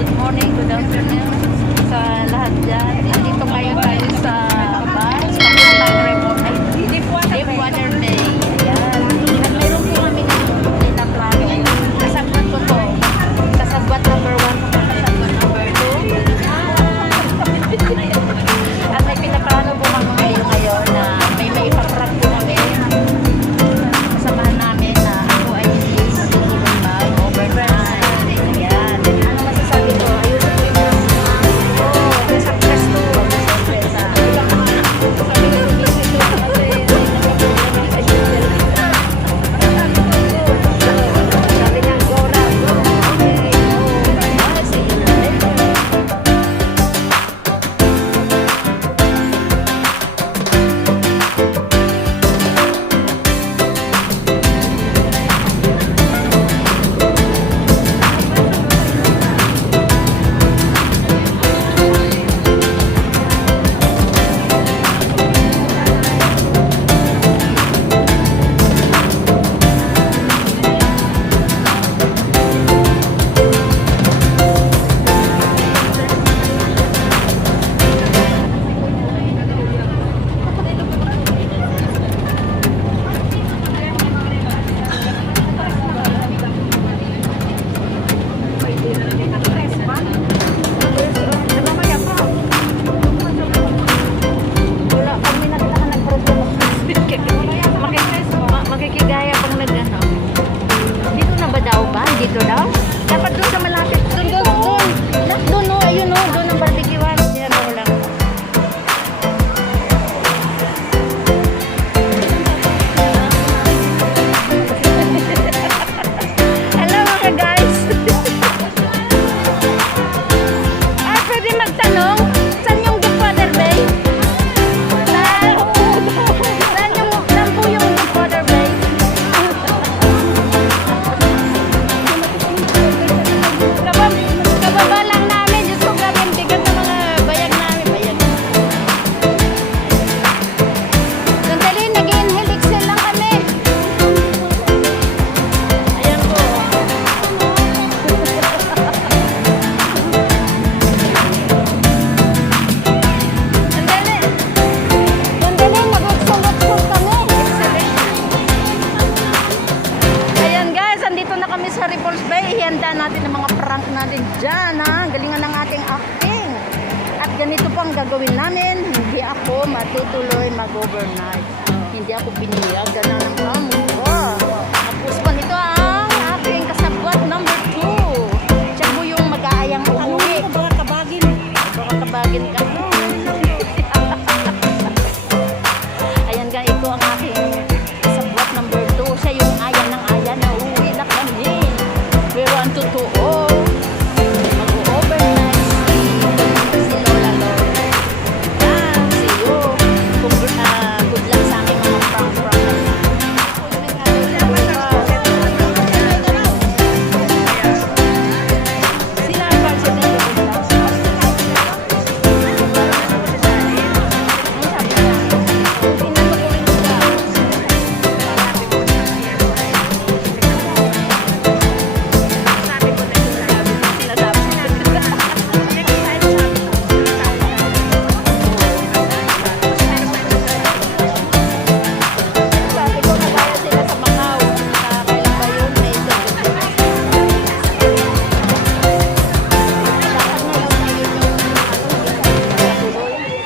good morning, good afternoon sa lahat dyan. Andito ngayon tayo sa bus. Papuntang Deepwater Bay. Ayan. At mayroon po kami na plano. Kasabot ko to. Kasabot number 1, kasabot number 2. At may pinaplano po kami ngayon na may ipaprank po kami. Kasamahan namin na ako ay tutulong mag-overnight. Ayan. Ano masasabi ko? Ayun po yung surprise to. Surprise. Sabi ko yung visit ko kasi sabi niya, go Rab, go. Okay, go. Bye. See you later. Wala, pag may nakita ka makikigaya pang nag-ano. Dito na ba daw ba? Dito daw? Dapat doon sa malapit. Doon. Last doon, no? Ayun, no? Doon ang barbecuehan. Diyan, no? Lang. Hello, mga guys. Pwede magtanong? Saan yung Deepwater Bay? Saan po yung Deepwater Bay? Kababa lang namin. Diyos ko, grabe ang bigat ng mga bayag namin. Bayag. Sandali, nag-inhale exhale lang kami. Ayan po. Sandali. Sandali, nag-ugsong-ugsong kami. Excellent. Ayan guys, andito na kami sa Repulse Bay. Ihanda natin ang mga prank natin dyan, ha? Galingan ng ating acting. At ganito po ang gagawin namin. Hindi ako matutuloy mag-overnight. Hindi ako piniyagan na ng amo ko. Tapos pa nito ang ating kasabwat number 2. Siya po yung mag-aayang uuwi. Baka kabagin. Baka kabagin ka. Ayan guys, ito ang aking kasabwat number 2. Siya yung aya ng aya na uuwi na kami. Pero ang totoo, mag-overnight si Lola Lola. Yan, see you. Good luck sa aking mga prank-prank. Sila ang budget na ito. Sabi ko nagaya sila sa Macau. Kailan ba yun?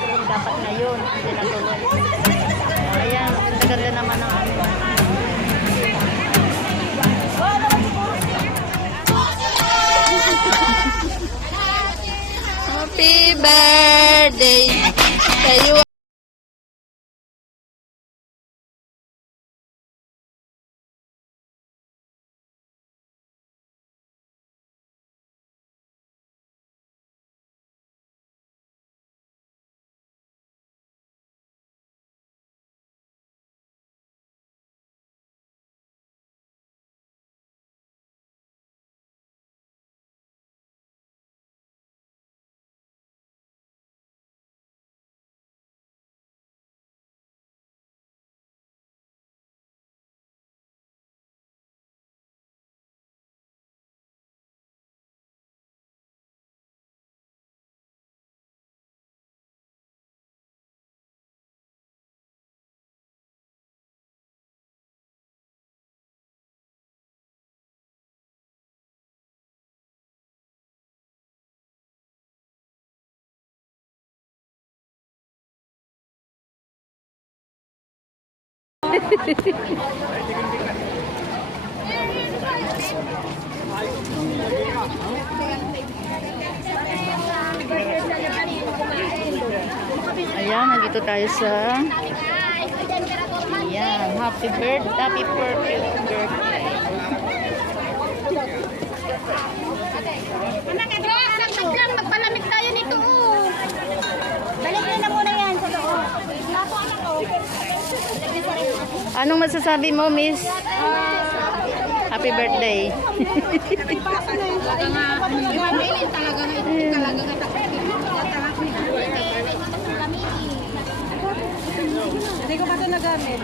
May dapat ngayon hindi natuloy. Ayan, naganda naman ang ano. Happy birthday to you. Ayan, nandito tayo sa ayan, happy birthday. Magpalamig tayo nito. Balik nyo na muna yan sa loob. Napo anak ko. Anong masasabi mo, Miss? Happy birthday. Hindi ko pa ito nagamit.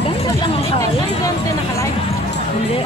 Ganito lang ang kaya. Hindi.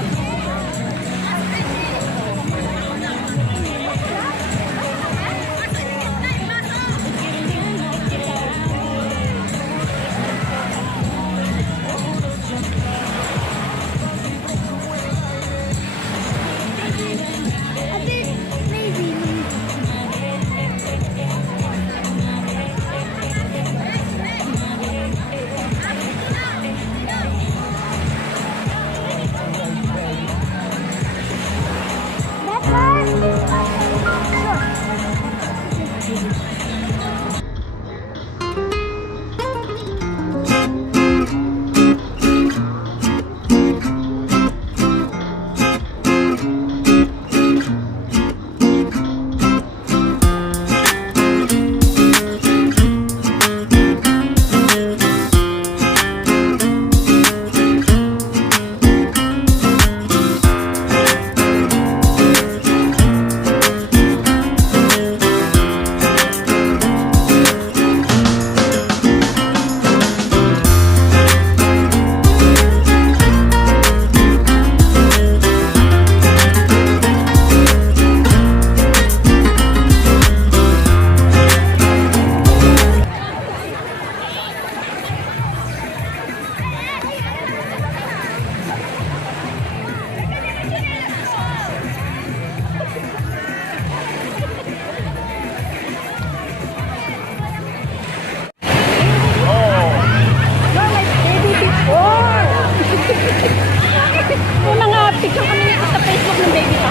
May mga picture kami nito sa Facebook ng baby ko.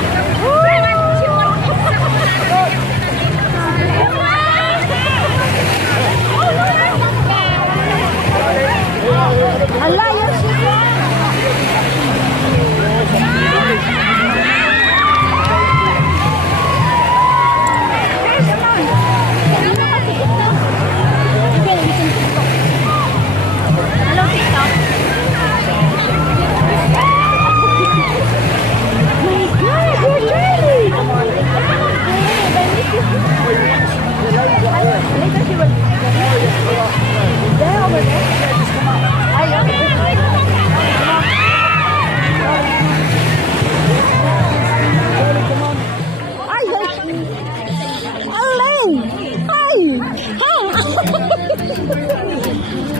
Hala, yes, hello, TikTok.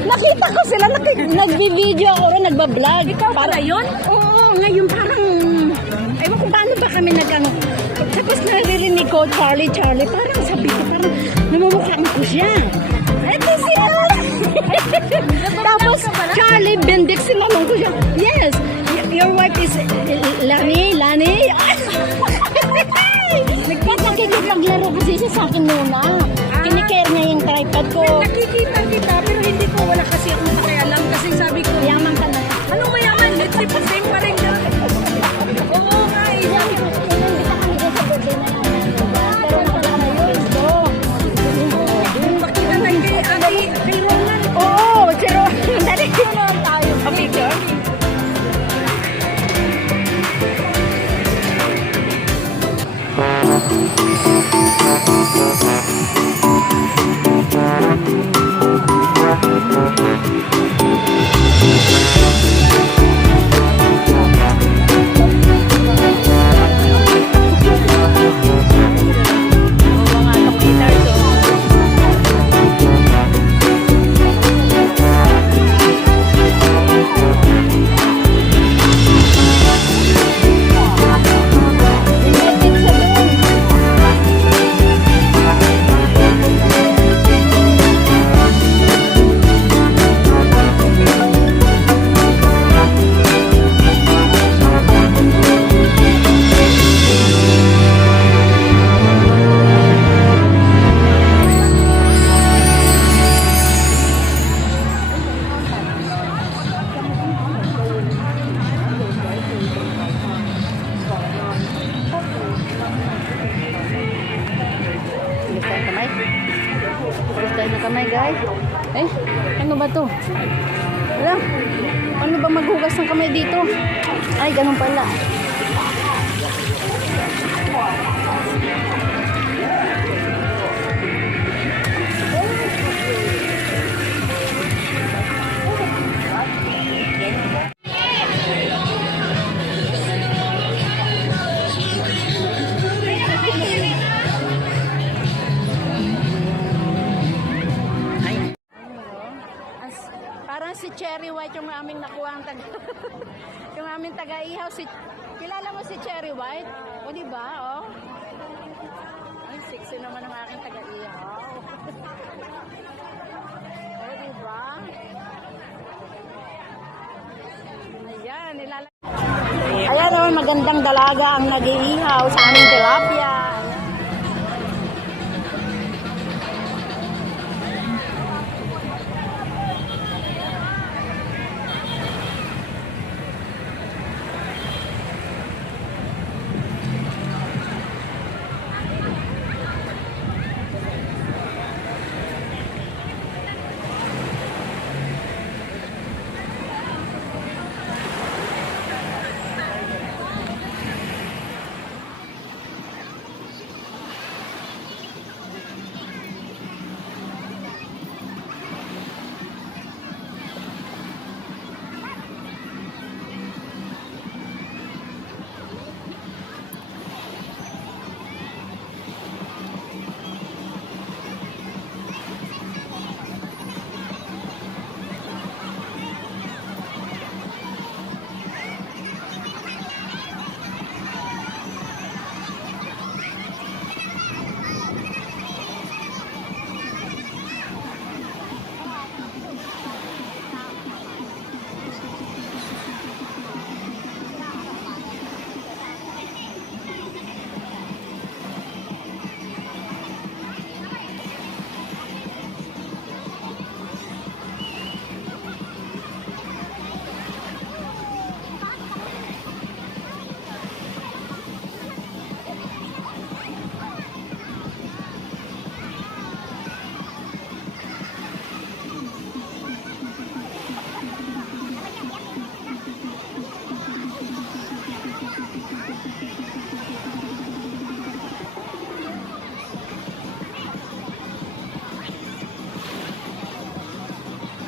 Nakita ko sila, nag-video ako rin, nagbablog. Ikaw pala yun? Oo, ngayon parang, ewan kung paano ba kami nag-ano. Tapos naririnig ko, Charlie, parang sabi ko, parang namumukhaan ko siya. Ito siya! Tapos, Charlie, Bendik, sinanong ko siya. Yes, your wife is Lani. Nagpaglaro kasi siya sa akin muna. Kinikare niya yung tripod ko. Nakikita kita, pero hindi ko wala kasi ako nakialam kasi sabi ko, Yaman ka na. anong mayaman? Let's say, same pa rin ka. Oo nga, Sabi ko, inambita kami dyan sa birthday na yan. Pero nakasama yung friends ko. Pakita lang kay Ronan. Oo, pero dali tayo. Picture? Ano ba to? Wala. Ano ba maghugas ng kamay dito? Ay, ganun pala. Parang si Cherry White yung aming nakuha ang taga yung aming taga-ihaw si kilala mo si Cherry White? O di ba? Oh. Ay, sexy naman ang aking taga-ihaw. O di ba? Ayan, nilalagay. Ayan naman magandang dalaga ang nag-iihaw sa aming tilapia.